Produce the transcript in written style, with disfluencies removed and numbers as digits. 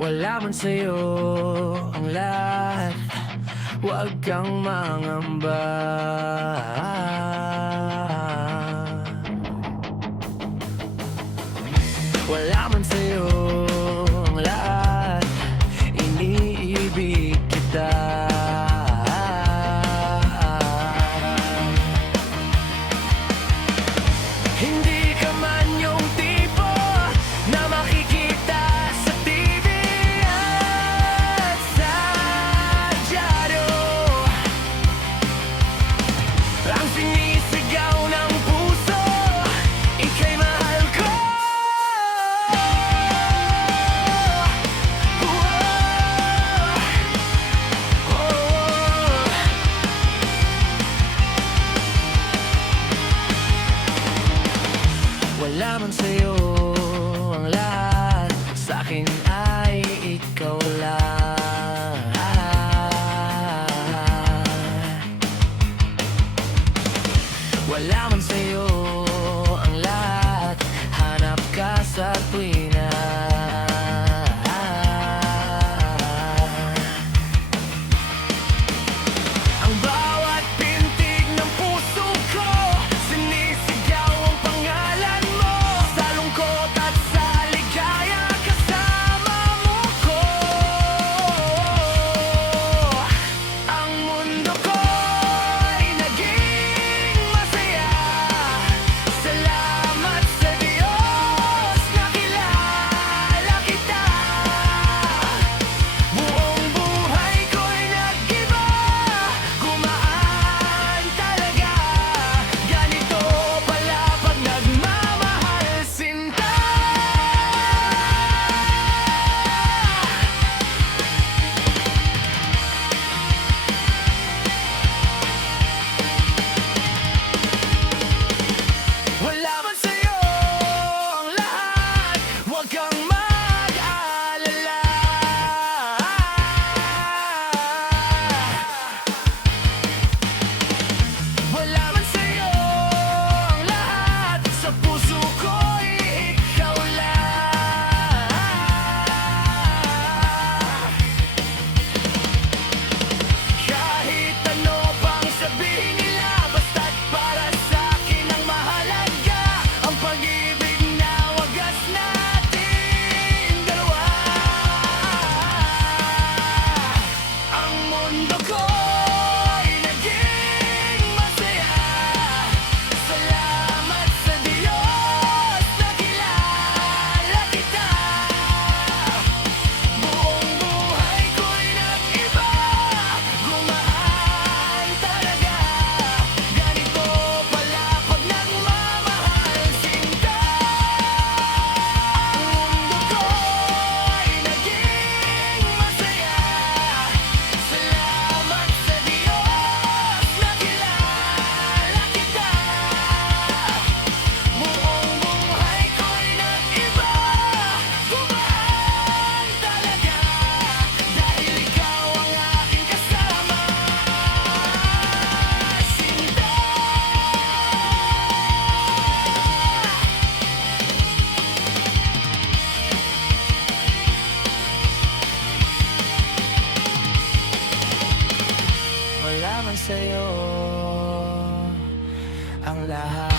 Wala man sa'yo ang lahat, huwag kang mangamba. Wala man sa'yo ang lahat, iniibig kita. Hindi ka man yung tipo na makikita sa TV at sa dyaryo. Ang sinisigaw ng puso, ika'y mahal ko. Wala man sa'yo ang lahat, sa'kin ay ikaw lang. Wala man sa'yo ang lahat, hanap ka sa tuwina. Ang bawat pintig ng puso ko, sinisigaw ang pangalan mo. Sa lungkot at sa ligaya, kasama mo ko. Ang mundo ko ay naging masaya. Salamat sa Diyos, nakilala kita. Buong buhay ko'y nag-iba, gumaan talaga. Ganito pala pag nagmamahal, sinta. Wala man sa'yo ang lahat, huwag kang mag-alala. Wala man sa'yo ang lahat, sa puso ko'y ikaw lang. Kahit ano pang sabihin nila, basta't para sa'kin ang mahalaga, ang pag-ibig na wagas natin dalawa. Ang mundo ko ay naging masaya. Salamat sa Diyos, nakilala kita. Buong buhay ko'y nag-iba, gumaan talaga. Ganito pala pag nagmamahal, sinta. Ang mundo ko ay naging masaya. Salamat sa Diyos, nakilala kita. Buong buhay ko'y nag-iba, gumaan talaga. Dahil ikaw ang aking kasama, sinta. Wala man sa'yo ang lahat.